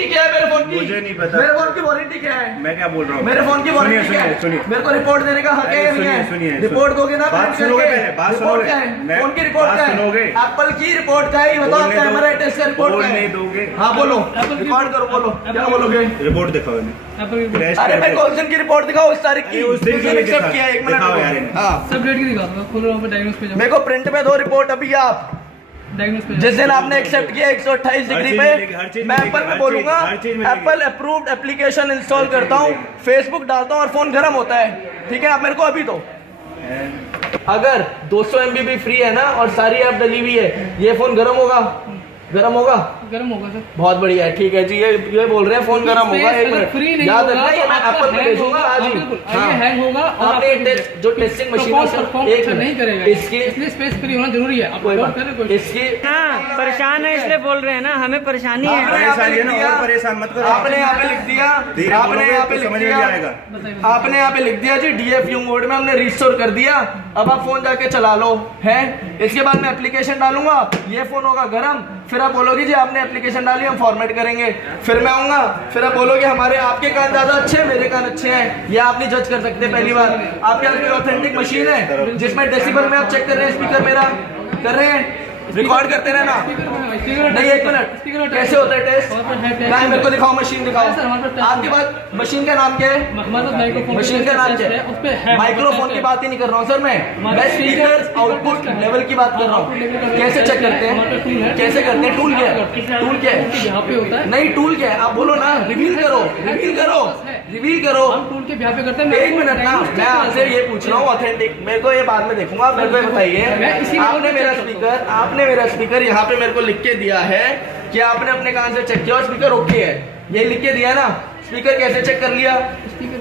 Warranty क्या है मेरे फोन की? मुझे नहीं पता। मेरे फोन की वारंटी क्या है? मैं क्या बोल रहा हूँ? मेरे फोन की वारंटी क्या है? सुनिए मेरे को रिपोर्ट देने का हक है या नहीं है? रिपोर्ट दोगे ना? बात सुनोगे पहले, बात रिपोर्ट क्या सुनोगे। है? फोन की रिपोर्ट क्या है? एप्पल की रिपोर्ट क्या है? बताओ, आपका एमआरआई टेस्ट का रिपोर्ट क्या है? नहीं दोगे? हाँ बोलो, रिकॉर्ड करो, बोलो क्या बोलोगे? रिपोर्ट दिखाओ इन्हें। अरे मैं कौन सी रिपोर्ट दिखाऊं इस तारीख की? उस दिन की एक्सेप्ट किया, एक दिखाओ यार मिनट। इन्हें। हाँ सब डेट की दिखा दो, खोलो वहाँ पे डायग्नोस पे जाओ। मेरे को प्रिंट में दो रिपोर्ट अभी आप। डायग्नोस पे जिस दिन आपने एक्सेप्ट किया 128 डिग्री पे, मैं एप्पल में बोलूंगा एप्पल अप्रूव्ड एप्लीकेशन इंस्टॉल करता हूँ, फेसबुक डालता हूँ और फोन गर्म होता है। ठीक है, आप मेरे को अभी दो। अगर 200 MB भी फ्री है ना और सारी ऐप डली हुई है, ये फोन गर्म होगा? गर्म होगा? गर्म होगा सर। बहुत बढ़िया है, ठीक है जी। ये बोल रहे हैं फोन गर्म होगा। एक मिनट फ्री नहीं याद होगा, रखना, ये मैं एप्पल में भेजूंगा आज ही। ये हैंग होगा और आपने जो टेस्टिंग मशीन एक नहीं करेगा, इसकी इसलिए स्पेस फ्री होना जरूरी है। आप गौर करें कोई इसकी हाँ परेशान है इसलिए बोल रहे हैं ना, हमें परेशानी है। परेशान मत करो। आपने यहाँ पे लिख दिया, आपने यहाँ पे लिख दिया, आपने यहाँ पे लिख दिया जी DFU मोड में हमने रिस्टोर कर दिया। अब आप फोन जाके चला लो है। इसके बाद मैं एप्लीकेशन डालूंगा, ये फोन होगा गर्म, फिर आप बोलोगे जी आपने एप्लीकेशन डाली, हम फॉर्मेट करेंगे। फिर मैं आऊंगा, फिर आप बोलोगे हमारे आपके कान ज्यादा अच्छे हैं, मेरे कान अच्छे हैं। ये आप नहीं जज कर सकते। पहली बार आपके पास कोई ऑथेंटिक मशीन है जिसमें डेसिबल में आप चेक कर रहे हैं, स्पीकर मेरा कर रहे हैं, रिकॉर्ड करते रहना। नहीं एक मिनट, कैसे होता है टेस्ट? क्या मेरे को दिखाओ, मशीन दिखाओ। आपके पास मशीन का नाम क्या है? मशीन का नाम क्या है? माइक्रोफोन की बात ही नहीं कर रहा हूँ सर, मैं स्पीकर आउटपुट लेवल की बात कर रहा हूँ। कैसे चेक करते हैं? कैसे करते हैं? टूल क्या है? टूल क्या है? यहाँ पे होता है। नहीं टूल क्या है? आप बोलो ना, रिवील करो, रिवील करो, रिवील करो। हम टूल के यहाँ पे करते हैं। एक मिनट ना, मैं आपसे ये पूछ रहा हूँ ऑथेंटिक, मेरे को ये बाद में देखूंगा, मेरे को बताइए। आपने मेरा स्पीकर यहाँ पे मेरे को लिख के दिया है कि आपने अपने कान से चेक किया और स्पीकर ओके है, ये लिख के दिया ना। स्पीकर कैसे चेक कर लिया?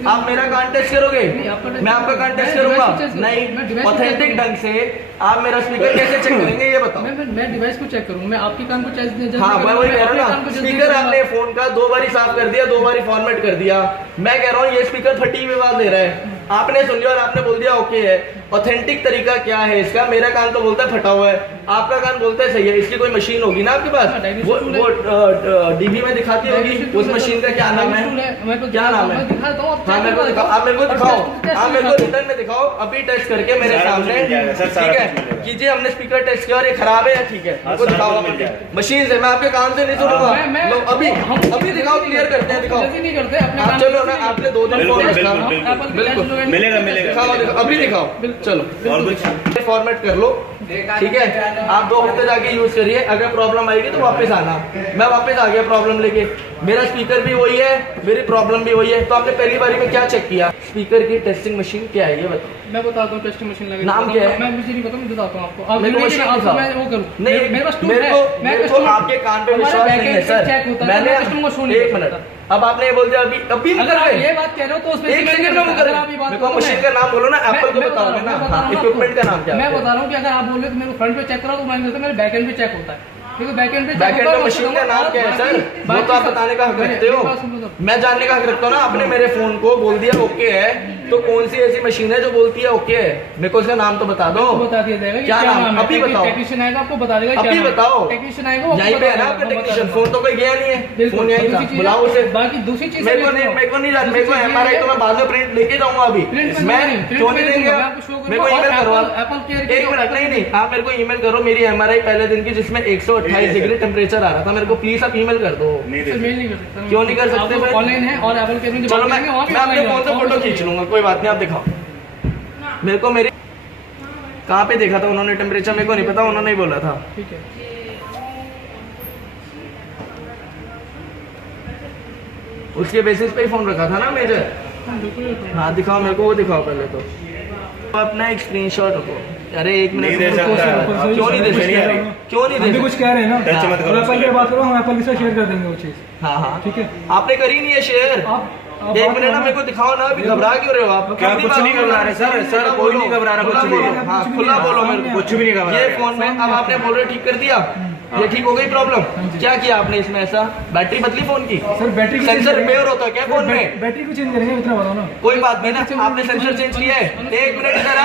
आप मेरा कान टेस्ट करोगे? मैं आपका कान टेस्ट करूंगा? नहीं, ऑथेंटिक ढंग से आप मेरा स्पीकर कैसे चेक करेंगे ये बताओ। मैं डिवाइस को चेक करूंगा, मैं आपके कान को चेक। हाँ मैं वही कह रहा हूँ ना, स्पीकर आपने फोन का 2 बारी साफ कर दिया, 2 बारी फॉर्मेट कर दिया। मैं कह रहा हूँ ये स्पीकर फटी हुई आवाज दे रहा है, आपने सुन लिया और आपने बोल दिया ओके है। ऑथेंटिक तरीका क्या है इसका? मेरा कान तो बोलता है फटा हुआ है, आपका कान बोलता है सही है। इसकी कोई मशीन होगी ना आपके पास, वो डीबी में दिखाती होगी। उस मशीन का क्या नाम है? क्या नाम है? हाँ मेरे को दिखाओ, आप मेरे को दिखाओ, आप मेरे को रिटर्न में दिखाओ अभी टेस्ट करके मेरे सामने। ठीक है कीजिए, हमने स्पीकर टेस्ट किया और ये खराब है या ठीक है? मेरे को दिखाओ मशीन से, मैं आपके कान से नहीं सुनूंगा। अभी दिखाओ, क्लियर करते हैं, दिखाओ। नहीं करते आप चलो ना, आपने 2 दिन फोन रखा, मिलेगा मिलेगा। दिखाओ, अभी दिखाओ, चलो और कुछ फॉर्मेट कर लो। ठीक है, आप 2 हफ्ते जाके यूज करिए, अगर प्रॉब्लम आएगी तो वापस आना। मैं वापस आ गया प्रॉब्लम लेके, मेरा स्पीकर भी वही है, मेरी प्रॉब्लम भी वही है। तो आपने पहली बारी में क्या चेक किया? स्पीकर की टेस्टिंग मशीन क्या है ये बताओ। मैं बताता हूँ टेस्टिंग मशीन लगे। नाम क्या है? मैं मुझे नहीं पता, मैं बताता हूँ आपको। आप मेरे को मशीन दिखाओ। मैं वो करूँ नहीं मेरे पास टूल मेरे है। को आपके कान पे विश्वास नहीं है सर। मैंने एक मिनट, अब आपने ये बोल दिया अभी अगर आप ये बात कह रहे हो तो उसमें एक सेकंड में मेरे को मशीन का नाम बोलो ना, एप्पल को बताओगे ना, इक्विपमेंट का नाम क्या है? मैं बता रहा हूँ कि अगर आप बोल रहे हो तो मेरे फ्रंट पे चेक करा तो मेरे बैकएंड पे चेक होता है। बैकएंड में मशीन का नाम क्या है सर? वो तो आप बताने का हक रखते हो, मैं जानने का हक रखता हूँ ना। आपने मेरे फोन को बोल दिया ओके है, तो कौन सी ऐसी मशीन है जो बोलती है ओके है? मेरे को इसका नाम तो बता दो। बता दिया जाएगा क्या नाम? अभी बताओ। टेक्नीशियन आएगा आपको बता देगा। अभी बताओ। टेक्नीशियन आएगा यहीं पे है ना आपका टेक्नीशियन? फोन तो कोई गया नहीं है, फोन यहीं था, बुलाओ उसे। बाकी दूसरी चीज मेरे को नहीं जानना, मेरे को एमआरआई तो मैं बाद में प्रिंट लेके जाऊंगा। अभी मैं क्यों नहीं देंगे? मेरे को ईमेल करो। एक मिनट, नहीं आप मेरे को ईमेल करो मेरी एमआरआई पहले दिन की, जिसमें 128 डिग्री टेम्परेचर आ रहा था। मेरे को प्लीज आप ईमेल कर दो। क्यों नहीं कर सकते? ऑनलाइन है और एप्पल के चलो मैं अपने फोन से फोटो खींच लूंगा, कोई बात नहीं, आप दिखाओ मेरे को। मेरी कहाँ पे देखा था उन्होंने टेम्परेचर? मेरे को नहीं पता, उन्होंने ही बोला था। ठीक है, उसके बेसिस पे ही फोन रखा था ना मेजर। हाँ दिखाओ मेरे को, वो दिखाओ पहले तो अपना एक स्क्रीनशॉट रखो। अरे एक मिनट, क्यों नहीं दे सकते? क्यों नहीं दे? कुछ कह रहे हैं ना, एप्पल की बात करो, हम एप्पल के साथ शेयर कर देंगे वो चीज। हाँ ठीक है, आपने करी नहीं है शेयर। एक मिनट ना, मेरे को दिखाओ ना, अभी घबरा क्यों रहे हो आप? क्या कुछ नहीं घबरा रहे सर? सर कोई नहीं घबरा रहा, कुछ भी। हाँ खुला बोलो मेरे को, कुछ भी नहीं घबरा। ये फोन में अब आपने बोल रहे ठीक कर दिया, ये ठीक हो गई प्रॉब्लम? क्या किया आपने इसमें ऐसा? बैटरी बदली फोन की? सर बैटरी सेंसर रिपेयर होता है क्या फोन में? बैटरी को चेंज करेंगे, इतना बताओ ना। कोई बात नहीं ना, आपने सेंसर चेंज किया है। एक मिनट, इधर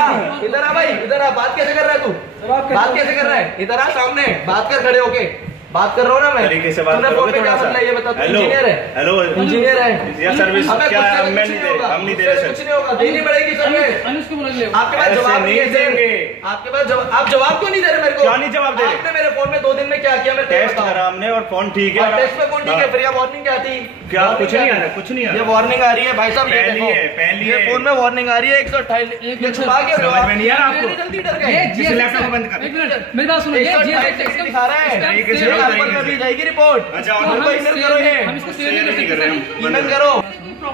आ भाई, इधर आ। बात कैसे कर रहा है तू? बात कैसे कर रहा है? इधर आ सामने, बात कर खड़े होके, बात कर रहा हूँ ना मैं। तरीके से बात तूने फोन करोगे पे क्या थोड़ा सा। मतलब ये बता, तू हेलो इंजीनियर है? हेलो इंजीनियर है ये सर्विस अबे क्या गुस्से में मैं कुछ नहीं दे होगा, हम नहीं दे गुस्से रहे में सर कुछ नहीं होगा, देनी पड़ेगी सर में। अनुज को बुलाइए। आपके पास ऐसे जवाब नहीं नहीं देंगे। आपके पास जवाब, आप जवाब क्यों नहीं दे रहे मेरे को? क्या नहीं जवाब दे रहे? आपने मेरे फोन में 2 दिन में क्या किया मैं टेस्ट करा हमने और फोन ठीक है। टेस्ट में कौन ठीक है? फिर ये वार्निंग क्या थी? क्या Warning कुछ नहीं क्या आ थी? रहा कुछ नहीं आ ये रहा वार्निंग आ रही है भाई साहब, ये पहली देखो। है, पहली ये है। फोन में वार्निंग आ रही है 128। ये मिनट छुपा के रहे हो समझ आप? में नहीं आ रहा आपको? मेरी जल्दी डर ये गए। जिस लैपटॉप को बंद कर। एक मिनट मेरी बात सुनो। ये 128 टेक्स्ट दिखा रहा है। तरीके से ये बताइए। आपको कभी जाएगी रिपोर्ट। अच्छा और मेरे को ईमेल करो ये। हम इसको शेयर नहीं कर रहे सकते। हम ईमेल करो।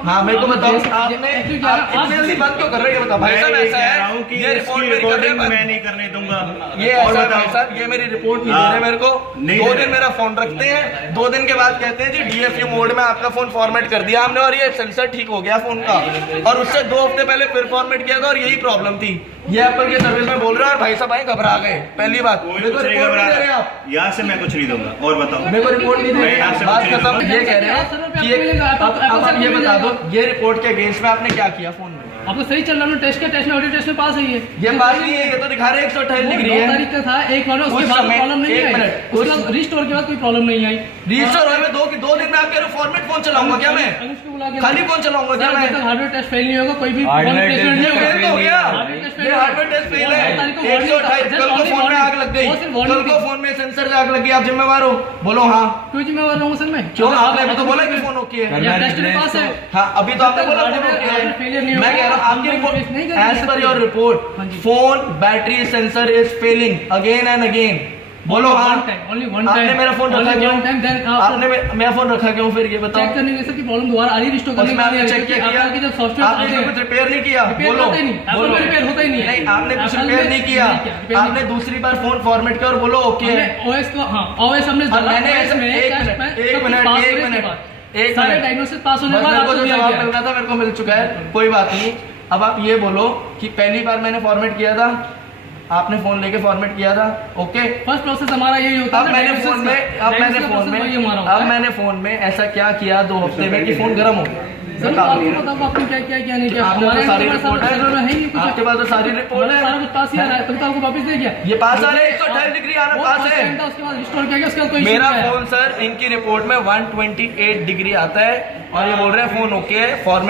हाँ मेरे को बताओ आपने आप इतनी जल्दी बंद क्यों कर रहे हो? ये बताओ भाई मैं साहब। ये ऐसा कह रहा हूँ है कि ये इसकी रिपोर्ट मेरी कर रहे रिकॉर्डिंग हैं। मैं नहीं करने दूंगा। ये और ऐसा है बताओ भाई साहब, ये मेरी रिपोर्ट नहीं दे हाँ। रहे मेरे को। नहीं 2 दे दिन रहे। मेरा फोन रखते हैं, 2 दिन के बाद कहते हैं जी DFU मोड में आपका फोन फॉर्मेट कर दिया हमने और ये सेंसर ठीक हो गया फोन का। और उससे 2 हफ्ते पहले फिर फॉर्मेट किया था और यही प्रॉब्लम थी। ये एप्पल के सर्विस में बोल रहे हैं और भाई साहब आए घबरा गए। पहली बात कोई मेरे को कुछ नहीं रिपोर्ट घबरा नहीं दे रहे रहा आप। यहाँ से मैं कुछ नहीं दूंगा और बताओ मेरे को रिपोर्ट नहीं दे मैं रहे यहाँ से बात कुछ नहीं खत्म। दूंगा। ये कह रहे हैं कि अब आप ये बता दो ये रिपोर्ट के अगेंस्ट में आपने क्या किया फोन में? आपको सही चल रहा है टेस्ट का टेस्ट में ऑडियो टेस्ट में पास है ये। ये बात नहीं है, ये तो दिखा रहे 128 डिग्री 9 है। तारीख का था एक बार उसके उस बाद समय- प्रॉब्लम नहीं एक आई। मिनट, उसके बाद रिस्टोर के बाद कोई प्रॉब्लम नहीं आई। रिस्टोर हुए में 2 दिन में आप कह रहे हो फॉर्मेट फोन चलाऊंगा क्या मैं? अनुज को बुला के खाली फोन चलाऊंगा क्या मैं? हार्डवेयर टेस्ट फेल नहीं होगा, कोई भी Hardware replacement test नहीं होगा। फेल तो हो गया। Hardware test fail ये है। हार्डवेयर टेस्ट फेल है। 9 तारीख को warning 128 था। कल को Just फोन में warning। आग लग गई। वो सिर्फ कल warning को थी। फोन में सेंसर से आग लग गई, आप जिम्मेवार हो? बोलो हाँ। क्यों जिम्मेवार रहूंगा सर मैं? क्यों? आपने अभी तो बोला कि फोन ओके है। या टेस्ट में पास है। हाँ अभी तो आपने बोला फोन ओके hardware failure नहीं है। मैं होगा। कह रहा हूँ आपकी नहीं रिपोर्ट कर एज पर सकते। योर रिपोर्ट हाँ जी। Phone battery sensor is failing again and again. बोलो हाँ। Only one आपने time. मेरा फोन रखा Only क्यों? one time, then after- आपने मेरा फोन रखा क्यों फिर ये बताओ? चेक करने के सर की प्रॉब्लम दोबारा आ रही है, रिस्टोर करने उसमें के आपने लिए चेक किया आपके जब सॉफ्टवेयर आपने आते इसमें हैं कुछ रिपेयर नहीं किया? रिपेयर बोलो होता ही नहीं। Apple बोलो। में रिपेयर होता ही नहीं है। नहीं आपने कुछ Apple रिपेयर में नहीं किया। repair नहीं आपने दूसरी बार फोन फॉर्मेट किया और बोलो ओके है। हमने OS को हाँ OS हमने और डाला, मैंने OS ऐसा में एक test मिनट में एक सब कुछ मिनट पास एक होने के मिनट बाद, एक सारे मिनट डायग्नोसिस पास होने बस के बाद मेरे को आपको जो दिया जवाब गया। मिल रहा था मेरे को मिल चुका है, कोई बात नहीं। अब आप ये बोलो कि पहली बार मैंने फॉर्मेट किया था, आपने फोन लेके फॉर्मेट किया था, ओके। फर्स्ट प्रोसेस हमारा यही होता है। अब मैंने फोन में ऐसा क्या किया 2 हफ्ते में कि फोन गर्म हो गया? सर बता आपको दो। पता होगा आपने क्या किया क्या नहीं किया। आपके पास सारी रिपोर्ट है, है ही कुछ। आपके पास तो सारी रिपोर्ट है। सारा कुछ पास ही आ रहा है, तभी तो आपको वापस दे गया। ये पास आ रहा है, 128 डिग्री आना वो पास first है। time था, उसके बाद रिस्टोर किया गया, उसके बाद कोई issue मेरा नहीं आया। फोन सर इनकी रिपोर्ट में 128 डिग्री आता है और ये बोल रहे हैं फोन ओके है। फॉर्मेट